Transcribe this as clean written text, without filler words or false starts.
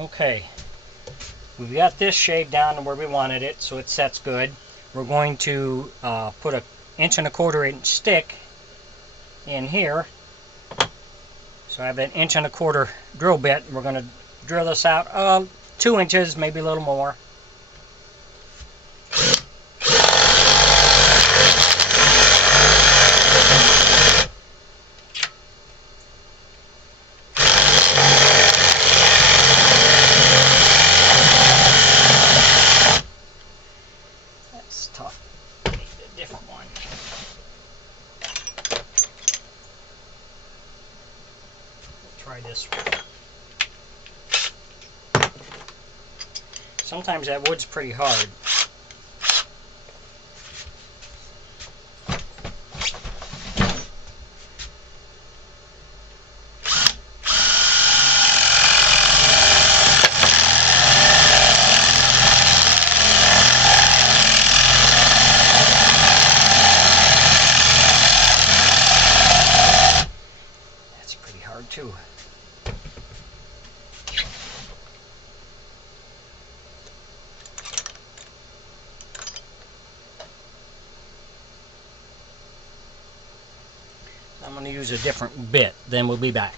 Okay, we've got this shaved down to where we wanted it, so it sets good. We're going to put an 1.25-inch stick in here. So I have an 1.25-inch drill bit. We're going to drill this out 2 inches, maybe a little more. That's tough. I need a different one. Try this one. Sometimes that wood's pretty hard. That's pretty hard too. I'm going to use a different bit, then we'll be back.